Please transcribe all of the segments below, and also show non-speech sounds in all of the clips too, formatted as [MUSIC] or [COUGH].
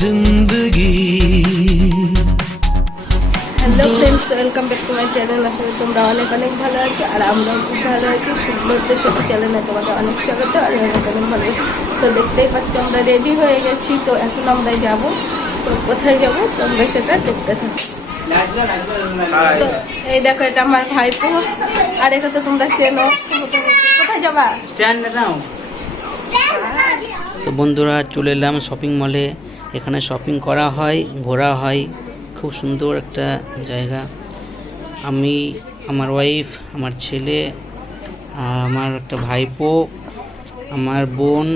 জিন্দগি hello friends welcome back to my channel আসলে তোমরা অনেক অনেক ভালো আছো আর আমরাও খুব ভালো আছি। সুন্দরতে সত্যি চ্যানেলে তোমাদের অনেক স্বাগত আর অনেক অনেক ভালো তো দেখতেই পাচ্ছ আমরা রেডি হয়ে গেছি। তো এখন আমরা যাব। তো কোথায় যাব? তোমরা সেটা দেখতে থাকো। তো এই দেখো এটা আমার ভাইপো। আর এটা তো তোমরা চেনো। কোথায় যাবা? স্ট্যান্ড নাও। তো বন্ধুরা চলে এলাম শপিং মলে এখানে শপিং করা হয়, ঘোরা হয়। খুব সুন্দর একটা জায়গা। আমি, আমার ওয়াইফ আমার ছেলে আমার একটা ভাইপো, আমার বোন,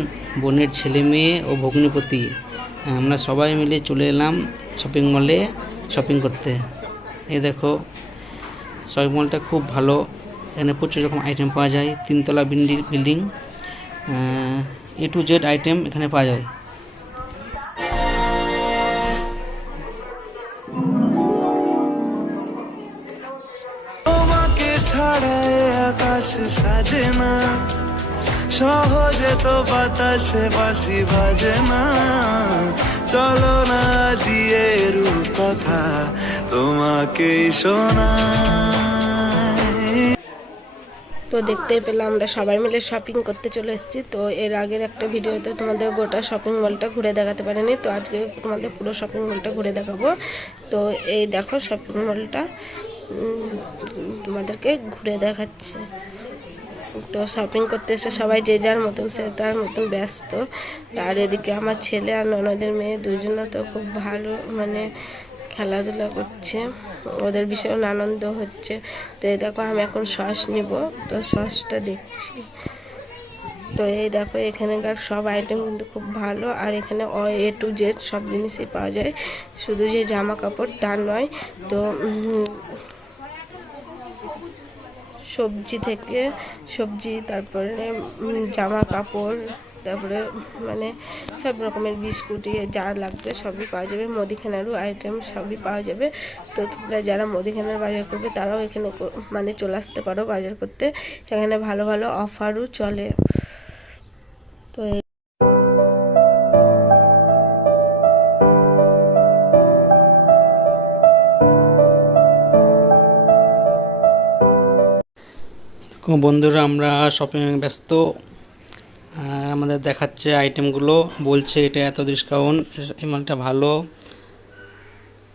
বোনের ছেলে মেয়ে ও ভগ্নিপতি। আমরা সবাই মিলে চলে এলাম শপিং মলে শপিং করতে। এ দেখো শপিং মলটা খুব ভালো। এখানে প্রচুর রকম আইটেম পাওয়া যায়। তিনতলা building A to Z item এখানে পাওয়া যায়। সাজে না। সহজে তো বাতাসে বাসি বাজে না। চলো না রূপ কথা তোমাকে শোনা তো দেখতেই পেলাম আমরা সবাই মিলে শপিং করতে চলে এসেছি। তো এর আগের একটা ভিডিওতে তোমাদের গোটা শপিং মলটা ঘুরে দেখাতে পারিনি। তো আজকে তোমাদের পুরো শপিং মলটা ঘুরে দেখাবো। তো এই দেখো শপিং মলটা তোমাদেরকে ঘুরে দেখাচ্ছে। তো শপিং করতে এসে সবাই, যে যার মতন, সে তার মতন ব্যস্ত। আর এদিকে আমার ছেলে আর ননদের মেয়ে দুজনে তো খুব ভালো মানে খেলাধুলা করছে। ওদের ভীষণ আনন্দ হচ্ছে। তো এই দেখো, আমি এখন শ্বাস নিব। তো শ্বাসটা দেখছি। তো এই দেখো, এখানকার সব আইটেম কিন্তু খুব ভালো। আর এখানে অ, এ টু জেড সব জিনিসই পাওয়া যায়। শুধু যে জামা কাপড় তা নয়। তো সবজি থেকে সবজি, তারপরে জামা কাপড় তারপরে মানে সব রকমের বিস্কুট ইয়ে যা লাগবে সবই পাওয়া যাবে। মুদিখানারও আইটেম সবই পাওয়া যাবে। তো তোমরা যারা মুদিখানার বাজার করবে, তারাও এখানে মানে চলে আসতে পারো বাজার করতে। এখানে ভালো ভালো অফারও চলে। বন্ধুরা, আমরা শপিং ব্যস্ত। আমাদের দেখাচ্ছে আইটেমগুলো বলছে এটা এত ডিসকাউন্ট এই মালটা ভালো।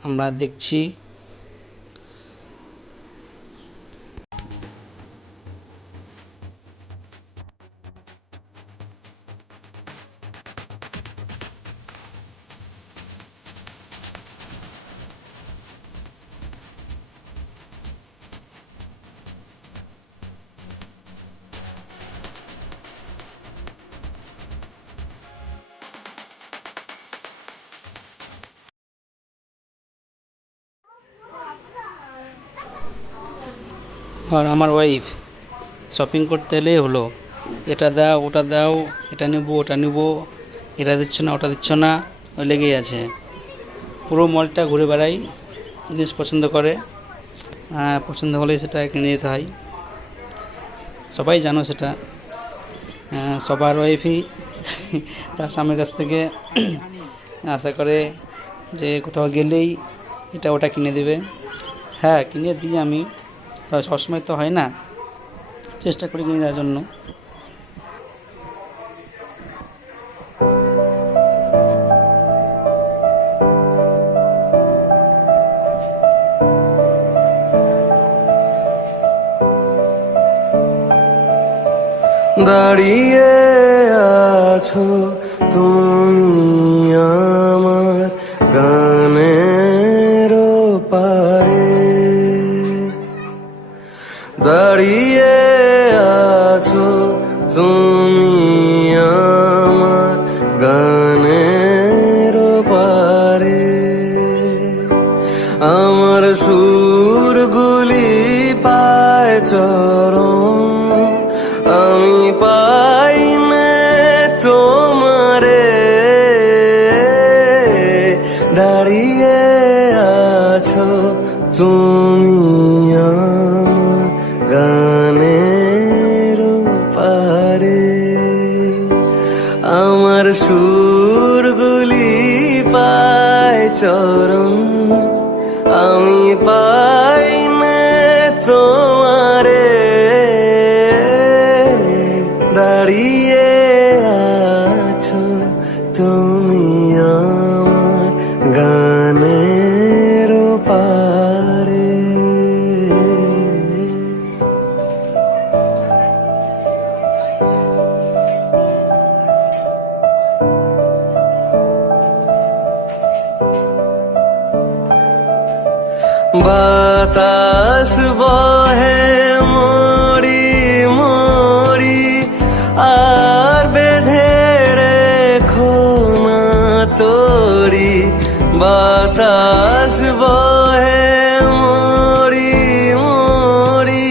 আমরা দেখছি। আর আমার ওয়াইফ শপিং করতে এলেই হলো, এটা দাও, ওটা দাও, এটা নেব, ওটা নেব, এটা দিচ্ছ না, ওটা দিচ্ছ না, ওই লেগেই আছে। পুরো মলটা ঘুরে বেড়াই, জিনিস পছন্দ করে, আর পছন্দ হলেই সেটা কিনে নিতে হয়। সবাই জানো সেটা। সবার ওয়াইফই [LAUGHS] তার স্বামীর কাছ থেকে [CLEARS THROAT] আশা করে যে কোথাও গেলেই এটা ওটা কিনে দেবে। হ্যাঁ কিনে দিই আমি। তবে সবসময় তো হয় না। চেষ্টা করি কিনে দেওয়ার জন্য। দাঁড়িয়ে আছো তুমি। দাঁড়িয়ে আছো তুমি আমার গানের পারে। আমার সুরগুলি পায় চরণ, আমি পাই না তোমারে। দাঁড়িয়ে আছো তুমি আমি বাতাস বহে মরি মরি আর বেঁধে রেখো না তোরি। বাতাস বহে মরি মরি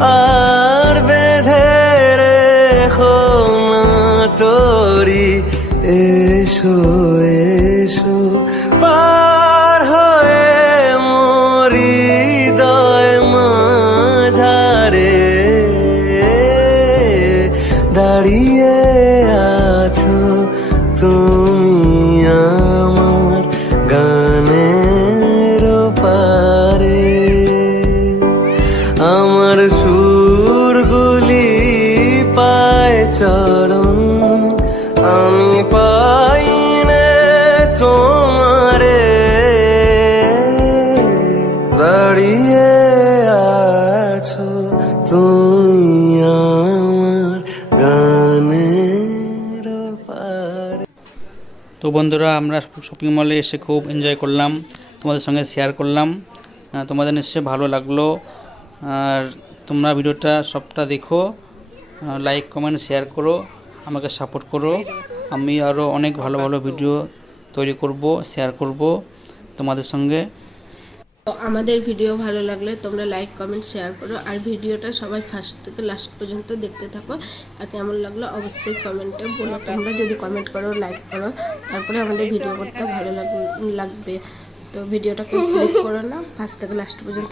আর বেঁধে রেখো না তোরি। এসো চরণ আমি পাই না তোমারে। দাঁড়িয়ে আছো তুমি আমার গানের তো বন্ধুরা, আমরা শপিং মলে এসে খুব এনজয় করলাম, তোমাদের সঙ্গে শেয়ার করলাম। তোমাদের নিশ্চয়ই ভালো লাগল। আর তোমরা ভিডিওটা সবটা দেখো। লাইক কমেন্ট শেয়ার করো, আমাকে সাপোর্ট করো। আমি আরও অনেক ভালো ভালো ভিডিও তৈরি করব শেয়ার করব তোমাদের সঙ্গে। তো আমাদের ভিডিও ভালো লাগলে তোমরা লাইক কমেন্ট শেয়ার করো। আর ভিডিওটা সবাই ফার্স্ট থেকে লাস্ট পর্যন্ত দেখতে থাকো। আর কেমন লাগল অবশ্যই কমেন্টে বলো। তোমরা যদি কমেন্ট করো লাইক করো, তারপরে আমাদের ভিডিও করতে ভালো লাগ- লাগবে। তো ভিডিওটা ক্লিক করো না। ফার্স্ট থেকে লাস্ট পর্যন্ত